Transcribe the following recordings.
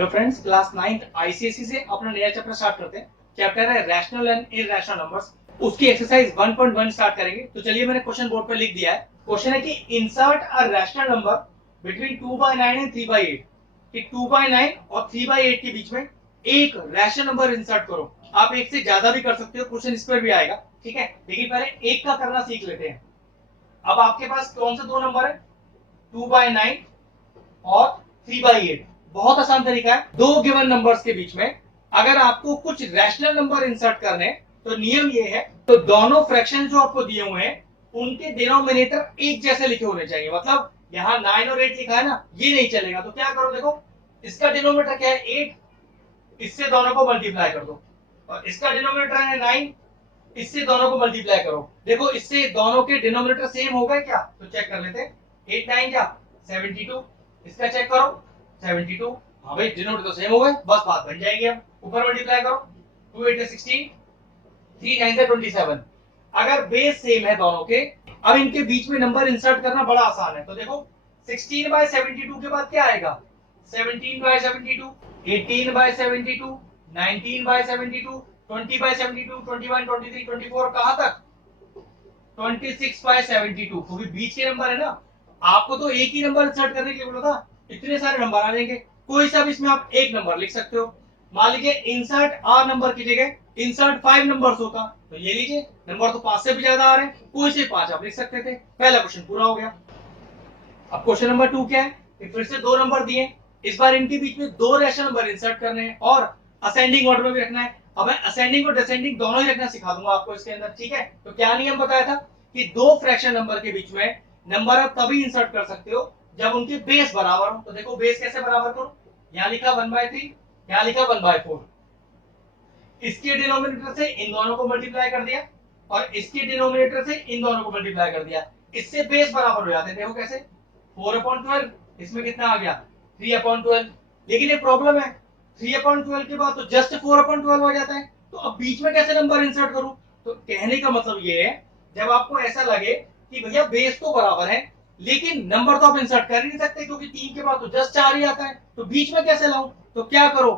Hello friends, class 9th ICSE से अपना नया चैप्टर स्टार्ट करते हैं। चैप्टर है रैशनल एंड इरैशनल नंबर्स। उसकी एक्सरसाइज 1.1 स्टार्ट करेंगे। तो चलिए, मैंने क्वेश्चन बोर्ड पे लिख दिया है। क्वेश्चन है कि insert a rational number between 2/9 and 3/8। कि 2/9 और 3/8 के बीच में एक रैशनल नंबर इंसर्ट करो। आप एक से ज्यादा भी कर सकते हो, क्वेश्चन इस पर भी आएगा, ठीक है। लेकिन पहले एक का करना सीख लेते हैं। अब आपके पास कौन से दो नंबर है? 2/9 और 3/8। बहुत आसान तरीका है। दो गिवन नंबर्स के बीच में अगर आपको कुछ रैशनल नंबर इंसर्ट करने हैं, तो नियम ये है, तो दोनों फ्रैक्शन जो आपको दिए हुए हैं उनके डिनोमिनेटर एक जैसे लिखे होने चाहिए। मतलब यहाँ 9 और 8 लिखा है ना, ये नहीं चलेगा। तो क्या करो, देखो इसका डिनोमिनेटर क्या है 8, इससे दोनों को मल्टीप्लाई कर दो। और इसका डिनोमिनेटर है 9, इससे दोनों को मल्टीप्लाई करो। देखो इससे दोनों के डिनोमिनेटर सेम हो गए क्या? तो चेक कर लेते हैं। 8 9 क्या 72। इसका चेक करो 72। हाँ भाई, डिनोमिनेटर तो सेम हो गए, बस बात बन जाएगी। अब ऊपर मल्टीप्लाई करो। 2 8 16, 3 9 27। अगर बेस सेम है दोनों के, अब इनके बीच में नंबर इंसर्ट करना बड़ा आसान है। तो देखो 16/72 के बाद क्या आएगा? 17/72, 18/72, 19/72, 20/72, 21, 23, 24, कहां तक? 26/72। क्योंकि बीच के नंबर है ना। आपको तो एक ही नंबर इंसर्ट करने के लिए बोला था, इतने सारे नंबर आ जाएंगे। कोई सा भी इसमें आप एक नंबर लिख सकते हो। मान लीजिए इंसर्ट आर नंबर की जगह इंसर्ट 5 नंबर्स होता, तो ये लीजिए, नंबर तो 5 से भी ज्यादा आ रहे हैं, कोई से 5 आप लिख सकते थे। पहला क्वेश्चन पूरा हो गया। अब क्वेश्चन नंबर 2 क्या है? फिर से दो नंबर दिए, इस बार इनके बीच में दो रैशनल नंबर इंसर्ट करने हैं और असेंडिंग ऑर्डर में भी रखना है। अब मैं असेंडिंग और डिसेंडिंग दोनों ही रखना सिखा दूंगा आपको इसके अंदर, ठीक है। तो क्या नियम बताया था कि दो फ्रैक्शन नंबर के बीच में नंबर आप तभी इंसर्ट कर सकते हो जब उनके बेस बराबर हो। तो देखो बेस कैसे बराबर करो, यहां लिखा 1/3, यहां लिखा 1/4। इसके डिनोमिनेटर से इन दोनों को मल्टीप्लाई कर दिया और इसके डिनोमिनेटर से इन दोनों को मल्टीप्लाई कर दिया। इससे बेस बराबर हो जाते हैं। देखो कैसे, 4/12, इसमें कितना आ गया 3/12। लेकिन एक प्रॉब्लम है, 3/12 के बाद तो जस्ट 4/12 हो जाता है। तो अब बीच में कैसे नंबर इंसर्ट करूं? तो कहने का मतलब ये है, जब आपको ऐसा लगे कि भैया बेस तो बराबर है लेकिन नंबर तो आप इंसर्ट कर ही नहीं सकते क्योंकि 3 के बाद तो जस्ट 4 ही आता है, तो बीच में कैसे लाऊं? तो क्या करो,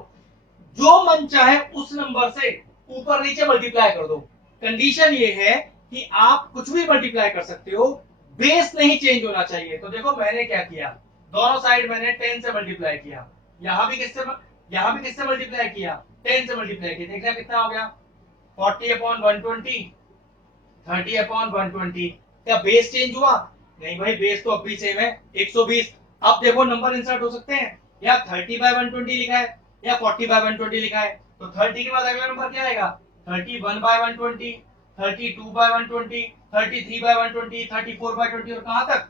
जो मन चाहे उस नंबर से ऊपर नीचे मल्टीप्लाई कर दो। कंडीशन ये है कि आप कुछ भी मल्टीप्लाई कर सकते हो, बेस नहीं चेंज होना चाहिए। तो देखो मैंने क्या किया, दोनों साइड मैंने 10 से मल्टीप्लाई किया। यहां भी किससे मल्टीप्लाई किया? 10 से मल्टीप्लाई किया। देखना कितना हो गया, 40/120, 30/120। क्या बेस चेंज हुआ? नहीं भाई, बेस तो अब भी सेम है, 120। अब देखो नंबर इंसर्ट हो सकते हैं, या 30/120 लिखा है या 40/120 लिखा है। तो 30 के बाद अगला नंबर क्या आएगा? 31/120, 32/120, 33/120, 34/20 और कहां तक?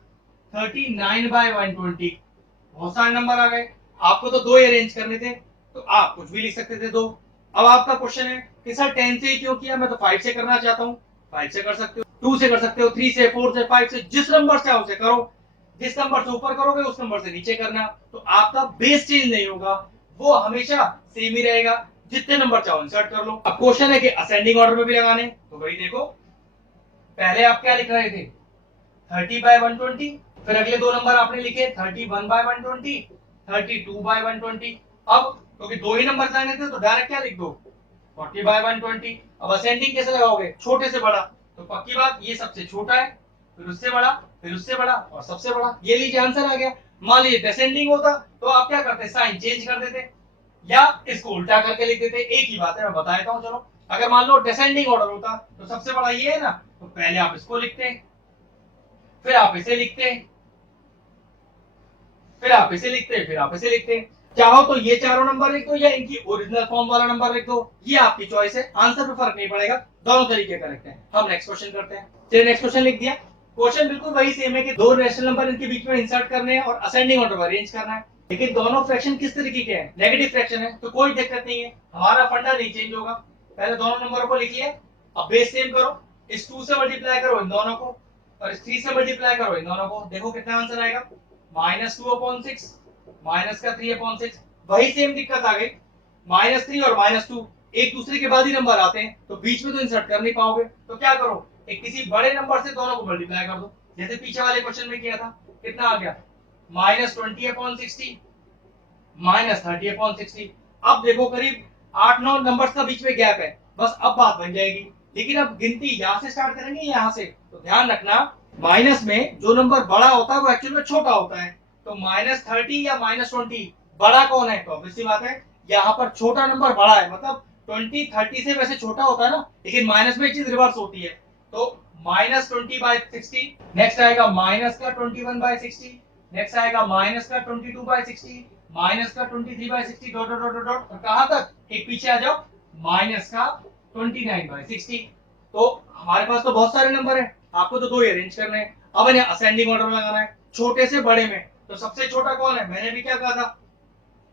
39/120। बहुत सारे नंबर आ गए। आपको तो दो ही अरेंज करने थे, तो आप कुछ भी लिख सकते थे दो। अब आपका क्वेश्चन है कि सर 10 से ही क्यों किया? मैं तो 5 से करना चाहता हूँ। 5 से कर सकते हो, 2 से कर सकते हो, 3 से, 4 से, 5 से, जिस नंबर से उसे करो। जिस नंबर से ऊपर करोगे उस नंबर से नीचे करना। तो आपका बेस चेंज नहीं होगा, वो हमेशा सेम ही रहेगा। जितने नंबर चाहो इंसर्ट कर लो। अब क्वेश्चन है कि असेंडिंग ऑर्डर में भी लगाने, तो भाई देखो पहले आप क्या लिख रहे थे? 30/120। फिर अगले दो नंबर आपने लिखे 31/120, 32/120। अब क्योंकि दो ही नंबर लाने थे तो डायरेक्ट क्या लिख दो, 40/120। अब असेंडिंग कैसे लगाओगे? छोटे से बड़ा। तो पक्की बात, ये सबसे छोटा है, फिर उससे बड़ा, फिर उससे बड़ा और सबसे बड़ा। ये लीजिए आंसर आ गया। मान लीजिए डिसेंडिंग होता तो आप क्या करते? साइन चेंज कर देते या इसको उल्टा करके लिख देते। एक ही बात है, मैं बता देता हूँ। चलो, अगर मान लो डिसेंडिंग ऑर्डर होता तो सबसे बड़ा ये है ना, तो पहले आप इसको लिखते, फिर आप इसे लिखते, फिर आप इसे लिखते, फिर आप इसे लिखते। चाहो तो ये चारों नंबर लिख दो या इनकी ओरिजिनल फॉर्म वाला नंबर लिख दो, ये आपकी चॉइस है। आंसर पे फर्क नहीं पड़ेगा, दोनों तरीके करेक्ट है। हम नेक्स्ट क्वेश्चन करते हैं। चलिए नेक्स्ट क्वेश्चन लिख दिया। क्वेश्चन बिल्कुल वही सेम है कि दो रैशनल नंबर इनके बीच में इंसर्ट करने हैं और असेंडिंग ऑर्डर में अरेंज करना है। लेकिन दोनों फ्रैक्शन किस तरीके के हैं? नेगेटिव फ्रैक्शन है, तो कोई दिक्कत नहीं है, हमारा फंडा नहीं चेंज होगा। पहले दोनों नंबरों को लिखिए, अब बेस सेम करो। इस 2 से मल्टीप्लाई करो इन दोनों को और इस 3 से मल्टीप्लाई करो इन दोनों को। देखो कितना आंसर आएगा, -2/6, माइनस का 3/6। वही सेम दिक्कत आ गई, -3 और -2 एक दूसरे के बाद ही नंबर आते हैं, तो बीच में तो इंसर्ट कर नहीं पाओगे। तो क्या करो, एक किसी बड़े नंबर से दोनों को मल्टीप्लाई कर दो, जैसे पीछे वाले क्वेश्चन में किया था। कितना आ गया? -20/60। माइनस 30/60। अब देखो करीब 8-9 नंबर्स का बीच में गैप है, बस अब बात बन जाएगी। लेकिन अब गिनती यहाँ से स्टार्ट करेंगे, यहाँ से, तो ध्यान रखना माइनस में जो नंबर बड़ा होता है वो एक्चुअल में छोटा होता है। तो -30 या -20 बड़ा कौन है? तो ऑब्वियसली बात है यहाँ पर छोटा नंबर बड़ा है, मतलब 20 30 से वैसे छोटा होता है ना, लेकिन माइनस में एक चीज रिवर्स होती है। तो -20/60, नेक्स्ट आएगा माइनस का 21/60, नेक्स्ट आएगा माइनस का 22/60, माइनस का 23/60, डॉट डॉट डॉट डॉट, और कहां तक? एक पीछे आ जाओ, माइनस का 29/60। तो हमारे पास तो बहुत सारे नंबर है, आपको तो दो ही अरेंज करने हैं। अब इन्हें असेंडिंग ऑर्डर में लगाना है, छोटे से बड़े में। तो सबसे छोटा कौन है? मैंने भी क्या कहा था,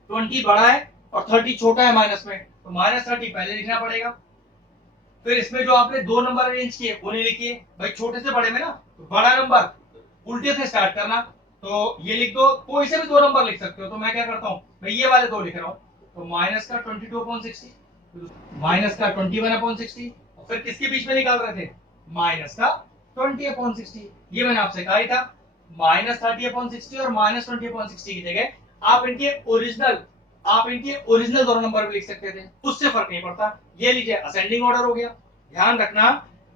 20 बड़ा है और 30 छोटा है माइनस में, तो -30 पहले लिखना पड़ेगा। फिर इसमें जो आपने दो नंबर अरेंज किए उन्हें लिखिए भाई, छोटे से बड़े में ना, तो बड़ा नंबर उल्टे से स्टार्ट करना। तो ये लिख दो, कोई से भी दो नंबर लिख सकते हो। तो मैं क्या करता हूँ, मैं ये वाले दो लिख रहा हूँ। तो माइनस का 22/60, माइनस का 21/60, और फिर किसके बीच में निकाल रहे थे? माइनस का 20/60। ये मैंने आपसे कहा ही था, -30/60 और -20/60 की जगह आप इनके ओरिजिनल दोनों नंबर भी लिख सकते थे, उससे फर्क नहीं पड़ता। ये लीजिए असेंडिंग ऑर्डर हो गया। ध्यान रखना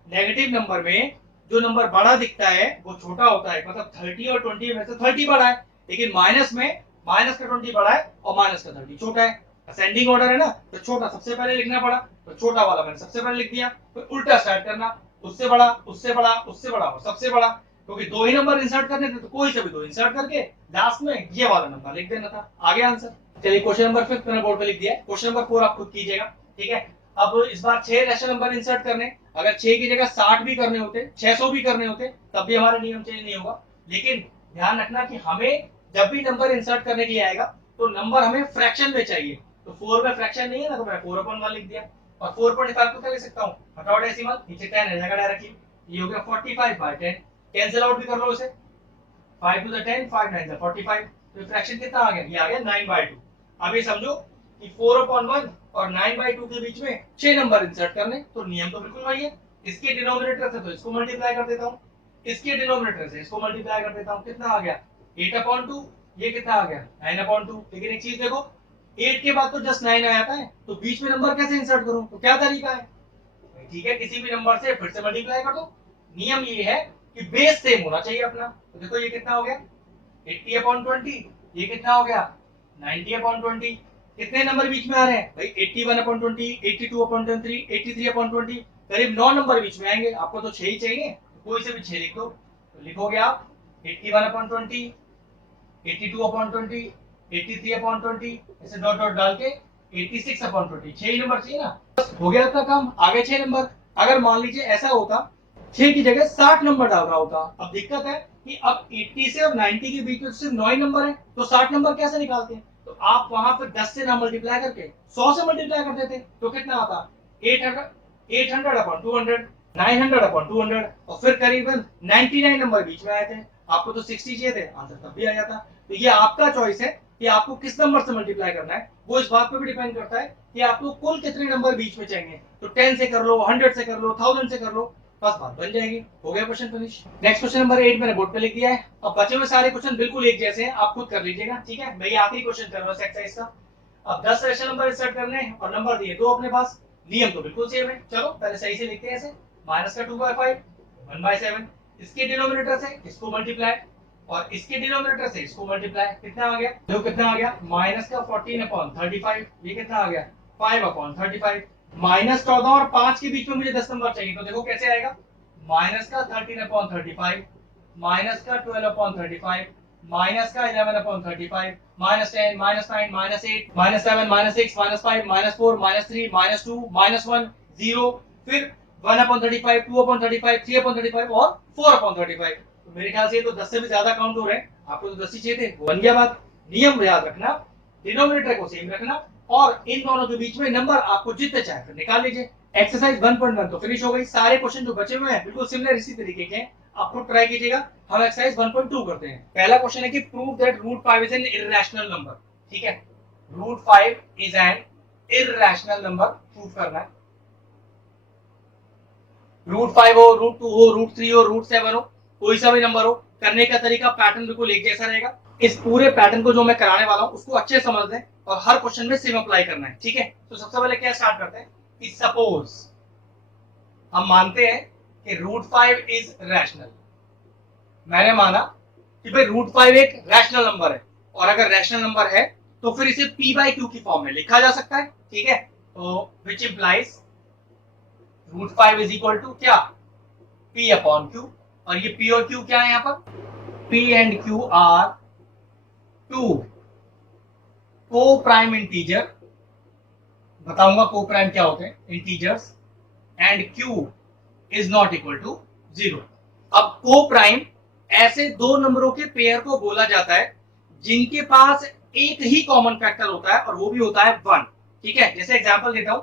नेगेटिव नंबर में जो नंबर बड़ा दिखता है वो छोटा होता है, मतलब 30 और 20 में से 30 बड़ा है, लेकिन माइनस में माइनस का 20 बड़ा है और माइनस का 30 छोटा है। असेंडिंग ऑर्डर है ना, तो छोटा सबसे पहले लिखना पड़ा, तो छोटा वाला मैंने सबसे पहले लिख दिया। फिर उल्टा स्टार्ट करना, उससे बड़ा, उससे बड़ा, उससे बड़ा और सबसे बड़ा, क्योंकि दो ही नंबर इंसर्ट करने थे, तो कोई से भी दो इंसर्ट करके लास्ट में ये वाला नंबर लिख देना था। आगे आंसर। चलिए क्वेश्चन नंबर 5 मैंने बोर्ड पे लिख दिया है, क्वेश्चन नंबर 4 आप खुद कीजिएगा, ठीक है। अब इस बार 6 रैशनल नंबर इंसर्ट करने, अगर 6 की जगह 60 भी करने होते, 600 भी करने होते, तब भी हमारा नियम चेंज नहीं होगा। लेकिन ध्यान रखना कि हमें जब भी नंबर इंसर्ट करने के लिए आएगा तो नंबर हमें फ्रैक्शन में चाहिए। तो 4 में फ्रैक्शन नहीं है ना, तो मैं 4/1 लिख दिया। और 4.5 को क्या लिख सकता हूँ? हटाओ डेसिमल, नीचे 10 है जगह डायरेक्टली, ये हो गया 45/10। कैंसिल आउट भी कर लो इसे, 5 to the 10, 5 9 the 45। तो फ्रैक्शन कितना आ गया? ये आ गया 9/2। अब ये समझो कि 4/1 और 9/2 के बीच में 6 नंबर इंसर्ट करने, तो नियम तो बिल्कुल वही है। इसके डिनोमिनेटर से तो इसको मल्टीप्लाई कर देता हूँ, इसके डिनोमिनेटर से इसको मल्टीप्लाई कर देता हूँ, कितना आ गया? 8/2। ये कितना आ गया? 9/2। लेकिन एक चीज देखो, 8 के बाद तो जस्ट 9 आ जाता है, तो बीच में नंबर कैसे इंसर्ट करूं? तो क्या तरीका है? ठीक है, किसी भी नंबर से फिर से मल्टीप्लाई कर दो। नियम ये है कि बेस सेम होना चाहिए अपना। तो देखो ये कितना हो गया? 80/20। ये कितना हो गया? 90/20। कितने नंबर बीच में आ रहे हैं भाई? 81/20, 82/23, 83/20, करीब 9 नंबर बीच में आएंगे। आपको तो 6 ही चाहिए, तो कोई से भी 6 लिख दो। तो लिखोगे आप 81/20, 82/20, 83/20, ऐसे डॉट डॉट डाल के 86/20। 6 ही नंबर चाहिए ना, बस हो गया आपका काम। आगे 6 नंबर। अगर मान लीजिए ऐसा होता 6 की जगह 60 नंबर डाल रहा होता, अब दिक्कत है कि अब 80 से और 90 के बीच में सिर्फ 9 नंबर है, तो 60 नंबर कैसे निकालते हैं? तो आप वहां पर 10 से ना मल्टीप्लाई करके 100 से मल्टीप्लाई कर देते, तो कितना आता? 800/200, 900/200, और फिर करीबन 99 नंबर बीच में आए थे। आपको तो 60 चाहिए थे, आंसर तब भी आ जाता। तो ये आपका चॉइस है कि आपको किस नंबर से मल्टीप्लाई करना है। वो इस बात पर भी डिपेंड करता है कि आपको कुल कितने नंबर बीच में चाहिए। तो 10 से कर लो, 100 से कर लो, 1000 से कर लो, बस बात बन जाएगी। हो गया question finish. Next question number 8 मैंने बोर्ड पे लिख दिया है। अब बचे हुए सारे क्वेश्चन बिल्कुल एक जैसे हैं, आप खुद कर लीजिएगा, ठीक है। मैं ये आखिरी क्वेश्चन कर रहा हूँ एक्सरसाइज का। अब 10 रैशनल नंबर इंसर्ट करने और नंबर दिए दो अपने पास, नियम तो बिल्कुल सेम है। चलो पहले सही से लिखते हैं ऐसे, माइनस का 2/5, 1/7, इसके डिनोमिनेटर से इसको मल्टीप्लाई और इसके डिनोमिनेटर से इसको मल्टीप्लाई, कितना आ गया? देखो कितना आ गया? माइनस का 14/35, ये कितना आ गया? 5/35। -14 और 5 के बीच में मुझे 10 नंबर चाहिए, तो देखो कैसे आएगा? माइनस का 13/35, माइनस का 12/35, माइनस का 11/35, -10, -9, -8, -7, -6, -5, -4, -3, -2, -1, 0, फिर 1/35, 2/35, 3/35 और 4/35। तो मेरे ख्याल से ये तो 10 से भी ज्यादा काउंट हो रहे हैं। आपको तो 10 ही चाहिए थे, बन गया बात। नियम याद रखना, डिनोमिनेटर को सेम रखना और इन दोनों के बीच में नंबर आपको जितने चाहे फिर निकाल लीजिए। एक्सरसाइज 1.1 तो फिनिश हो गई। सारे क्वेश्चन जो बचे हुए हैं बिल्कुल सिमिलर इसी तरीके के हैं, आप खुद ट्राई कीजिएगा। हम एक्सरसाइज 1.2 करते हैं। पहला क्वेश्चन है कि prove that √5 is N irrational number, ठीक है। √5 is N irrational number prove करना है। √5 हो, √2 हो, √3 हो, √7 हो, कोई सा भी नंबर हो, करने का तरीका पैटर्न बिल्कुल एक जैसा रहेगा। इस पूरे पैटर्न को जो मैं कराने वाला हूं उसको अच्छे से समझ लें और हर क्वेश्चन में सेम अप्लाई करना है, ठीक है। तो सबसे पहले क्या स्टार्ट करते हैं कि सपोज हम मानते हैं कि √5 इज रैशनल। मैंने माना कि भाई √5 एक रैशनल नंबर है, और अगर रैशनल नंबर है तो फिर इसे p/q की फॉर्म में लिखा जा सकता है, ठीक है। तो which implies √5 is equal to क्या, p/q। और ये p और q क्या है यहाँ पर, p and q are two coprime integer, बताऊंगा को प्राइम क्या होते हैं, integers, and q is not equal to 0। अब को प्राइम ऐसे दो नंबरों के पेयर को बोला जाता है जिनके पास एक ही कॉमन फैक्टर होता है और वो भी होता है 1, ठीक है। जैसे एग्जांपल देता हूं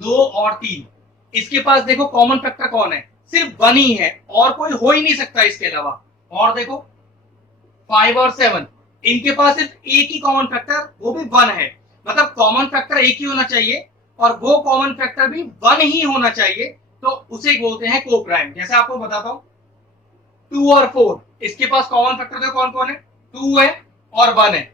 2 और 3, इसके पास देखो कॉमन फैक्टर कौन है, सिर्फ 1 ही है और कोई हो ही नहीं सकता इसके अलावा। और देखो 5 और 7, इनके पास सिर्फ एक ही कॉमन फैक्टर, वो भी 1 है। मतलब कॉमन फैक्टर एक ही होना चाहिए और वो कॉमन फैक्टर भी 1 ही होना चाहिए, तो उसे बोलते हैं को प्राइम। जैसे आपको बताता हूं 2 और 4, इसके पास कॉमन फैक्टर तो कौन कौन है, 2 है और 1 है।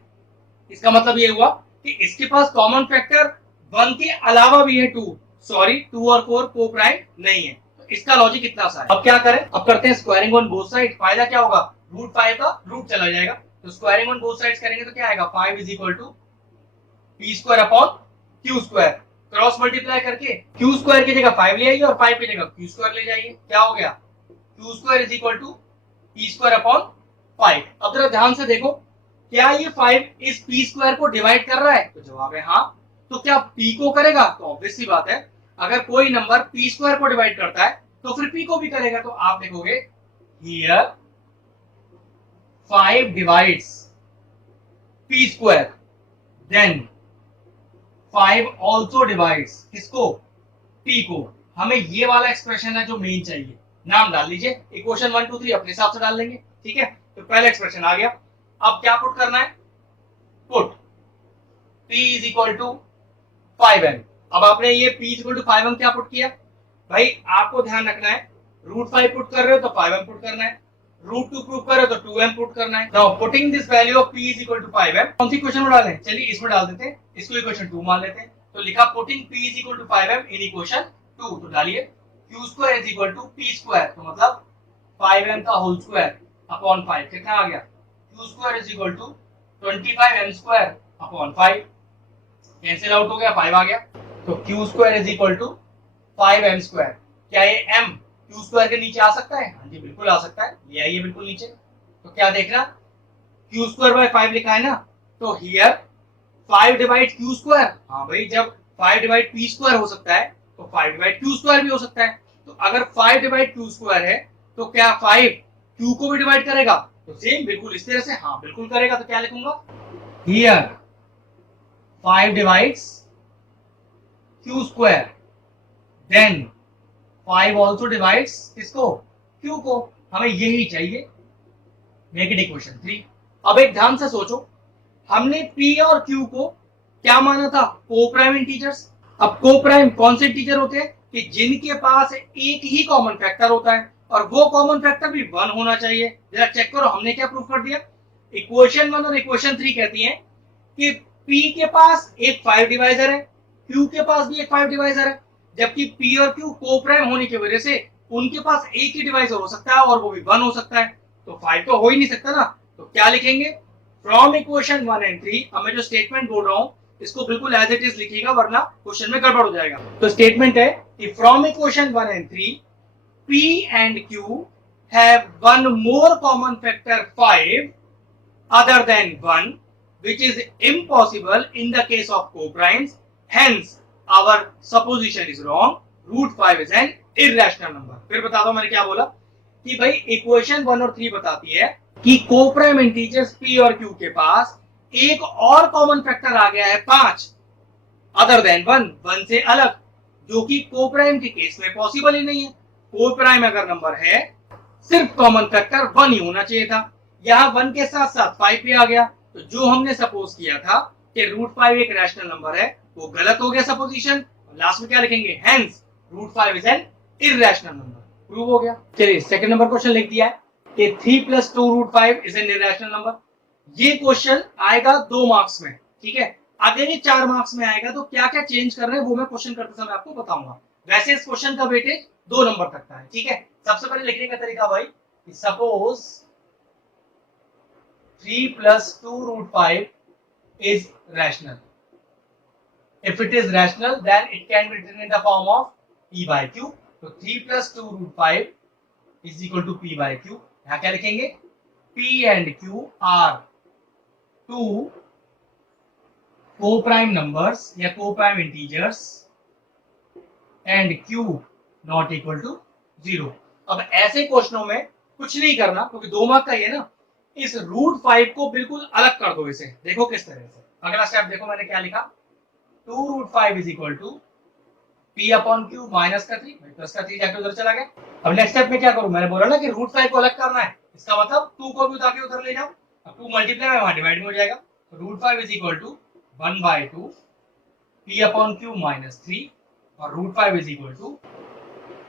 इसका मतलब ये हुआ कि इसके पास कॉमन फैक्टर 1 के अलावा भी है 2, सॉरी 2 और 4 को प्राइम नहीं है। तो इसका लॉजिक इतना सा है। अब क्या करें, अब करते हैं स्क्वायरिंग ऑन बोथ साइड। फायदा क्या होगा, √5 का रूट चला जाएगा, तो स्क्वायरिंग ऑन बोथ साइड्स करेंगे तो क्या आएगा, 5 is equal to p²/q²। Cross multiply करके q² की जगह 5 ले आइए और 5 की जगह q² ले जाइए, क्या हो गया, q² is equal to p²/5। अब जरा ध्यान से देखो, क्या ये 5 इस p² को डिवाइड कर रहा है, तो जवाब है हाँ। तो क्या p को करेगा, तो ऑब्वियस सी बात है, अगर कोई नंबर p² को डिवाइड करता है तो फिर p को भी करेगा। तो आप देखोगे here 5 divides p², then 5 also divides किसको, p को। हमें ये वाला एक्सप्रेशन है जो मेन चाहिए, नाम डाल लीजिए, इक्वेशन 1 2 3 अपने हिसाब से डाल लेंगे, ठीक है। तो पहला एक्सप्रेशन आ गया। अब क्या पुट करना है, put p is equal to 5m। अब आपने ये p is equal to 5m क्या पुट किया, भाई आपको ध्यान रखना है, √5 पुट कर रहे हो तो 5m पुट करना है, √2 पुट कर रहे हो तो 2m पुट करना है। Now putting this value of p is equal to 5m, कौन सी इक्वेशन में डालें, चलिए इसमें डाल देते हैं, इसको इक्वेशन 2 मान लेते हैं। तो लिखा putting p is equal to 5m in equation 2, तो डालिए q² is equal to p², तो मतलब 5m का होल स्क्वायर अपॉन 5, कितना आ गया, q² is equal to 25m² upon 5, cancel out हो गया, 5 आ गया। तो q² is equal to 5m²। क्या ये m q² के नीचे आ सकता है, हाँ जी बिल्कुल आ सकता है, ले आइए बिल्कुल नीचे। तो क्या देखना, q²/5 लिखा है ना, तो हियर 5 डिवाइड q², हाँ भाई जब 5 डिवाइड p² हो सकता है तो 5 डिवाइड q² भी हो सकता है। तो अगर 5 डिवाइड q² है तो क्या 5 q को भी डिवाइड करेगा, तो सेम बिल्कुल इस तरह से, हाँ बिल्कुल करेगा। तो क्या लिखूंगा, here 5 divides q², then 5 also divides किसको, q को। हमें यही चाहिए, मेक इट इक्वेशन 3। अब एक ध्यान से सोचो, हमने p और q को क्या माना था, को प्राइम इंटीजर्स। अब को प्राइम कौन से इंटीजर होते हैं कि जिनके पास एक ही कॉमन फैक्टर होता है और वो कॉमन फैक्टर भी 1 होना चाहिए। जरा चेक करो हमने क्या प्रूफ कर दिया, इक्वेशन 1 और इक्वेशन 3 कहती हैं कि p के पास एक 5 डिवाइजर है, q के पास भी एक 5 डिवाइजर है, जबकि p और q को प्राइम होने की वजह से उनके पास एक ही डिवाइजर हो सकता है और वो भी 1 हो सकता है। तो 5 तो हो ही नहीं सकता ना, तो क्या लिखेंगे, फ्रॉम इक्वेशन 1 एंड 3। अब मैं जो स्टेटमेंट बोल रहा हूं इसको बिल्कुल एज इट इज लिखिएगा वरना क्वेश्चन में गड़बड़ हो जाएगा। तो स्टेटमेंट है कि from equation 1 and 3 p and q have one more common factor 5 other than 1, which is impossible in the case of coprimes. Hence our supposition is wrong. √5 is an irrational number. फिर बता दो मैंने क्या बोला कि भाई इक्वेशन 1 और 3 बताती है कि कोप्राइम इंटीजर्स p और q के पास एक और कॉमन फैक्टर आ गया है 5 अदर देन 1 से अलग, जो कि कोप्राइम के केस में पॉसिबल ही नहीं है। कोप्राइम अगर नंबर है सिर्फ कॉमन फैक्टर 1 ही होना चाहिए था, यहाँ 1 के साथ साथ 5 भी आ गया। तो जो हमने सपोज किया था कि √5 एक रैशनल नंबर है वो गलत हो गया सपोजिशन। लास्ट में क्या लिखेंगे, hence √5 is N irrational number, prove हो गया। चलिए सेकंड नंबर क्वेश्चन लिख दिया है। कि 3 plus 2√5 is an irrational number. ये क्वेश्चन आएगा 2 मार्क्स में, ठीक है। अगर ये 4 मार्क्स में आएगा तो क्या क्या चेंज कर रहे हैं वो मैं क्वेश्चन करते समय आपको बताऊंगा। वैसे इस क्वेश्चन का वेटेज 2 नंबर तक का है, ठीक है। सबसे पहले लिखने का तरीका भाई, suppose 3 plus 2√5 is rational. If it is rational, then it can be written in the form of P by Q. So 3 plus 2√5 is equal to P by Q. यहाँ क्या लिखेंगे? P and Q are two co-prime numbers या co-prime integers and Q not equal to 0. अब ऐसे क्वेश्चनों में कुछ नहीं करना क्योंकि 2 मार्क का ही है ना, इस √5 को बिल्कुल अलग कर दो। इसे देखो किस तरह से। अगला स्टेप देखो मैंने क्या लिखा, 2√5 is equal to P upon Q minus का 3, प्लस का 3 जाके उधर चला गया। अब नेक्स्ट स्टेप में क्या करूं, मैंने बोला ना कि √5 को अलग करना है, इसका मतलब 2 को भी उठा के उधर ले जाओ। अब 2 मल्टीप्लाई में वहां डिवाइड में हो जाएगा, तो √5 is equal to 1/2 P upon Q minus 3 और √5 is equal to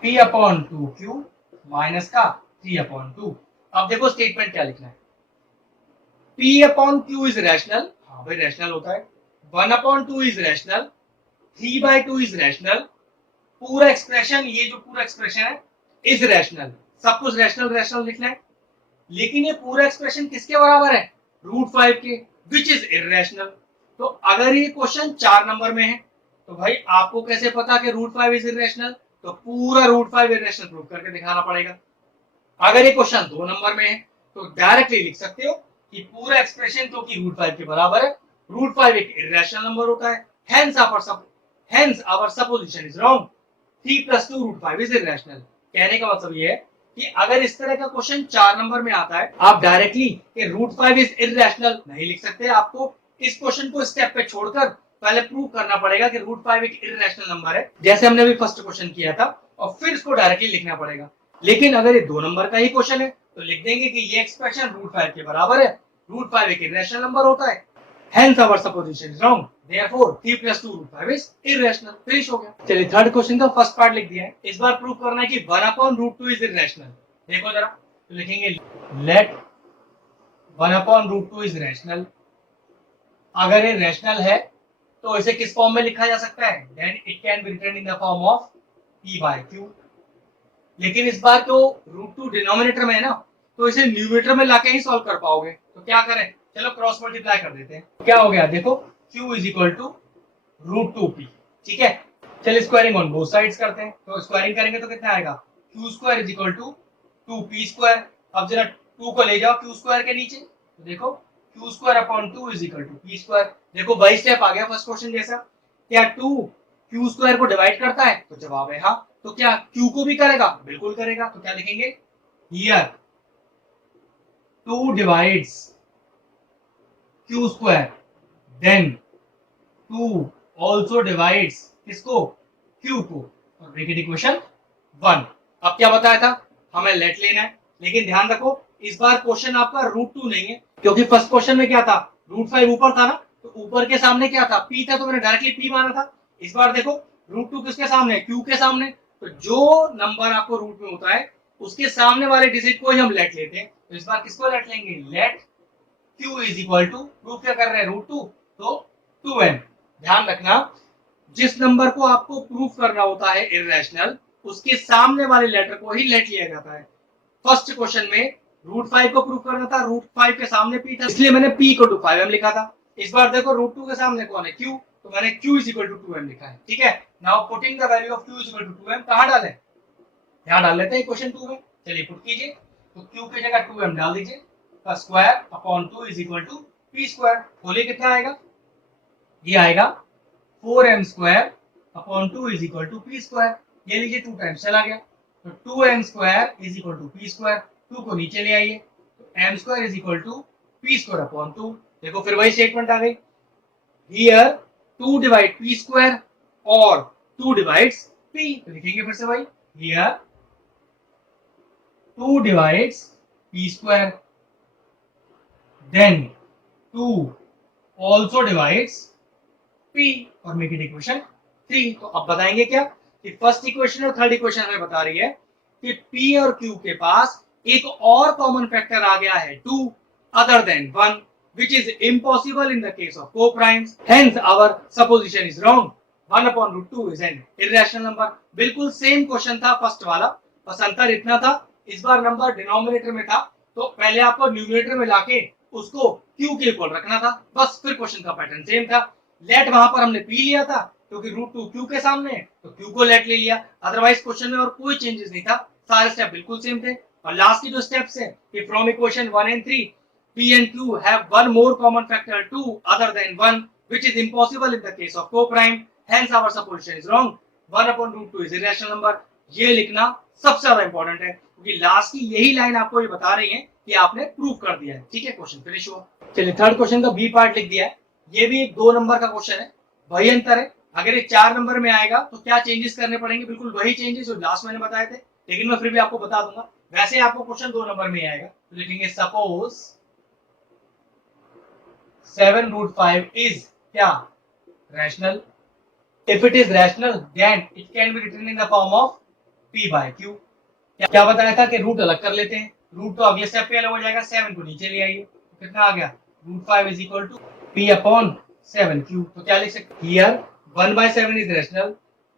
P upon 2Q minus का 3 अपॉन 2। अब देखो स्टेटमेंट क्या लिखना है, P upon Q is rational, हाँ भाई रैशनल होता है, 1/2 इज रैशनल, 3/2 इज रैशनल, पूरा एक्सप्रेशन, ये जो पूरा एक्सप्रेशन है इज रैशनल, सब कुछ रैशनल रैशनल लिखना है। लेकिन ये पूरा एक्सप्रेशन किसके बराबर है, √5 के, विच इज इररेशनल। तो अगर ये क्वेश्चन 4 नंबर में है तो भाई आपको कैसे पता कि √5 इज इररेशनल, तो पूरा √5 इररेशनल प्रूव करके दिखाना पड़ेगा। अगर ये क्वेश्चन 2 नंबर में है तो डायरेक्टली लिख सकते हो कि पूरा एक्सप्रेशन क्योंकि √5 के बराबर है, √5 एक इररेशनल नंबर होता है, hence our supposition is wrong, 3 plus 2√5 is irrational। कहने का मतलब ये है कि अगर इस तरह का क्वेश्चन 4 नंबर में आता है, आप डायरेक्टली कि √5 इज इररेशनल नहीं लिख सकते। आपको इस क्वेश्चन को स्टेप पे छोड़कर पहले प्रूव करना पड़ेगा कि √5 एक इररेशनल नंबर है, जैसे हमने अभी फर्स्ट क्वेश्चन किया था, और फिर इसको डायरेक्टली लिखना पड़ेगा। लेकिन अगर ये 2 नंबर का ही क्वेश्चन है तो लिख देंगे कि ये एक्सप्रेशन √5 के बराबर है, √5 एक इररेशनल नंबर होता है, hence our supposition is wrong, therefore 3 plus 2√5 is irrational। Finish हो गया। चलिए थर्ड क्वेश्चन का फर्स्ट पार्ट लिख दिया है, इस बार प्रूव करना है कि 1/√2 इज irrational। देखो जरा, तो लिखेंगे let 1/√2 इज रैशनल। अगर ये रैशनल है तो इसे किस फॉर्म में लिखा जा सकता है, then it can be written in the form of P by Q। लेकिन इस बार तो √2 डिनोमिनेटर में है ना, तो इसे न्यूमरेटर में लाके ही सॉल्व कर पाओगे, तो क्या करें, चलो क्रॉस मल्टीप्लाई कर देते हैं। क्या हो गया देखो, Q is equal to √2P, ठीक है। चलिए स्क्वायरिंग ऑन बोथ साइड्स करते हैं, तो स्क्वायरिंग करेंगे तो कितना आएगा, Q² is equal to 2P²। अब जरा 2 को ले जाओ Q² के नीचे, तो देखो Q² upon 2 is equal to P²। देखो वही स्टेप आ गया फर्स्ट क्वेश्चन जैसा, क्या 2 Q² को डिवाइड करता है, तो जवाब है हाँ। तो क्या Q को भी करेगा, बिल्कुल करेगा। तो क्या लिखेंगे, here 2 divides Q², then 2 also divides किसको, Q को, और ब्रैकेट इक्वेशन 1। अब क्या बताया था, हमें लेट लेना है, लेकिन ध्यान रखो इस बार क्वेश्चन आपका √2 नहीं है, क्योंकि फर्स्ट क्वेश्चन में क्या था, √5 ऊपर था ना, तो ऊपर के सामने क्या था, P था, तो मैंने डायरेक्टली P माना था। इस बार देखो √2 किसके सामने, Q के सामने, तो जो नंबर आपको रूट में होता है उसके सामने वाले डिजिट को ही हम लेट लेते हैं। तो इस बार किसको लेट लेंगे, let Q is equal to, proof क्या कर रहे हैं, √2, तो 2m। ध्यान रखना जिस नंबर को आपको प्रूफ करना होता है इररेशनल, उसके सामने वाले लेटर को ही लेट लिया जाता है। फर्स्ट क्वेश्चन में √5 को प्रूफ करना था, √5 के सामने P था, इसलिए मैंने P को 5m लिखा था। इस बार देखो √2 के सामने कौन है, Q, तो मैंने Q is equal to 2m लिखा है, ठीक है। Now putting the value of Q is equal to 2m, कहां डालें, यहां डाल लेते हैं क्वेश्चन 2 में। चलिए पुट कीजिए, तो Q की जगह 2m डाल दीजिए, का square upon 2 is equal to P²। बोलिए कितना आएगा, ये आएगा 4m² upon 2 is equal to P²। ये लीजिए 2 टाइम्स चला गया, तो 2m² is equal to P²। 2 को नीचे ले आइए, तो m² is equal to P² upon 2। देखो फिर वही स्टेटमेंट आ गई, हियर 2 डिवाइड P² और 2 डिवाइड्स P। तो लिखेंगे फिर से भाई, here 2 divides P², then 2 also divides P और मेक इट इक्वेशन 3। तो अब बताएंगे क्या कि फर्स्ट इक्वेशन और थर्ड इक्वेशन हमें बता रही है कि P और Q के पास एक और कॉमन फैक्टर आ गया है 2 other than 1 which is impossible in the case of co-primes. Hence our supposition is wrong. 1 upon root 2 is an irrational number. बिल्कुल सेम क्वेश्चन था फर्स्ट वाला, बस अंतर इतना था इस बार नंबर डिनोमिनेटर में था, तो पहले आपको न्यूमरेटर में लाके उसको क्यू के इक्वल रखना था, बस फिर क्वेश्चन का पैटर्न सेम था। लेट वहां पर हमने पी लिया था क्योंकि रूट 2 क्यू के सामने है तो क्यू को लेट ले लिया, अदरवाइज क्वेश्चन में और कोई चेंजेस नहीं था, सारे स्टेप बिल्कुल सेम थे। और लास्ट की जो स्टेप्स है कि from equation 1 and 3 P and Q have one more common factor 2 other than 1 which is impossible in the case of co-prime. Hence our supposition is wrong. 1 upon root 2 is irrational number. ये लिखना सबसे ज्यादा important है क्योंकि last की यही line आपको ये बता रही है कि आपने प्रूव कर दिया है। ठीक है, क्वेश्चन फिनिश हुआ। चलिए थर्ड क्वेश्चन का बी पार्ट लिख दिया है। ये भी एक 2 नंबर का क्वेश्चन है, वही अंतर है, अगर ये 4 नंबर में आएगा तो क्या चेंजेस करने पड़ेंगे, बिल्कुल वही चेंजेस जो लास्ट मैंने बताए थे, लेकिन मैं फिर भी आपको बता दूंगा। वैसे आपको क्वेश्चन 2 नंबर में आएगा तो लिखेंगे सपोज 7 root 5 is क्या rational. If it is rational then it can be written in the form of p by q. क्या बताया था कि रूट अलग कर लेते हैं, रूट तो अगले स्टेप पे अलग हो जाएगा, 7 को नीचे ले आइए, कितना आ गया root 5 is equal to p upon 7q। तो क्या लिख सकते हियर 1 by 7 is rational,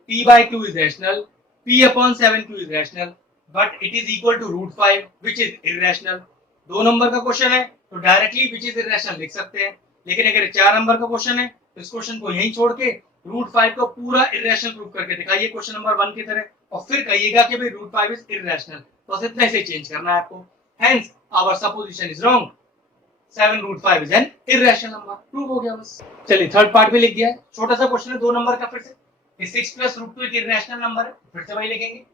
p by q is rational, p upon 7q is rational, but it is equal to root 5 which is irrational. 2 number का क्वेश्चन है तो directly which is irrational लिख सकते हैं, लेकिन अगर 4 नंबर का क्वेश्चन है तो इस क्वेश्चन को यहीं छोड़ के रूट 5 को पूरा इरेशनल प्रूव करके दिखाइए क्वेश्चन नंबर 1 की तरह, और फिर कहिएगा कि भाई रूट 5 इज इरेशनल, तो इतना से चेंज करना है आपको। Hence our supposition is wrong, 7 root 5 is an irrational number, prove हो गया बस। चलिए थर्ड पार्ट भी लिख दिया है, छोटा सा क्वेश्चन है 2 नंबर का, फिर से 6 प्लस रूट 2 एक इरेशनल नंबर है, फिर से वही लिखेंगे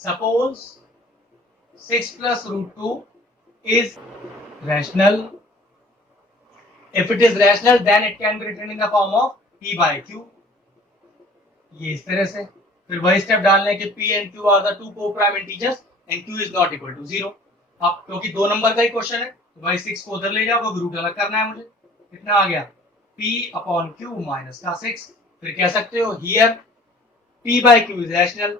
suppose 6 plus root 2 is rational. If it is rational, then it can be written in the form of p by q. ये इस तरह से, फिर वही स्टेप डालने के p and q are the two co-prime integers and q is not equal to 0. अब क्योंकि 2 नंबर का ही क्वेश्चन है तो वही 6 को उधर ले जाओ क्योंकि रूट अलग करना है मुझे, कितना आ गया p अपॉन q माइनस का 6। फिर कह सकते हो here p by q is rational,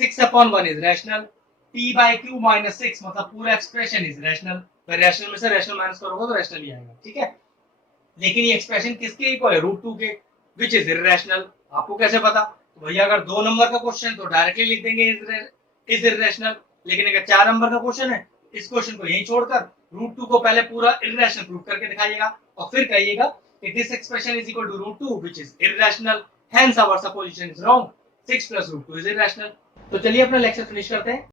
6 upon 1 is rational, p by q minus 6 मतलब पूरा एक्सप्रेशन इज रैशनल, रैशनल में से रैशनल माइनस करोगे तो रैशनल ही आएगा। ठीक है, लेकिन ये एक्सप्रेशन किसके इक्वल है रूट 2 के, विच इज इररेशनल। आपको कैसे पता, तो भैया अगर 2 नंबर का क्वेश्चन तो डायरेक्टली लिख देंगे इज इररेशनल, लेकिन अगर 4 नंबर का क्वेश्चन है इस क्वेश्चन को यहीं छोड़कर रूट 2 को पहले पूरा इररेशनल प्रूव करके दिखाइएगा और फिर कहिएगा कि this expression is equal to root 2 which is irrational, hence our supposition is wrong, 6 plus root 2 is irrational. तो चलिए अपना लेक्चर फिनिश करते हैं।